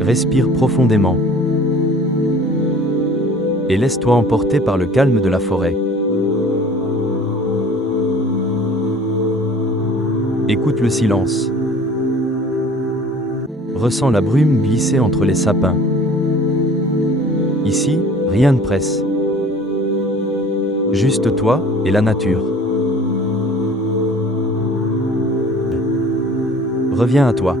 Respire profondément. Et laisse-toi emporter par le calme de la forêt. Écoute le silence. Ressens la brume glisser entre les sapins. Ici, rien ne presse. Juste toi et la nature. Reviens à toi.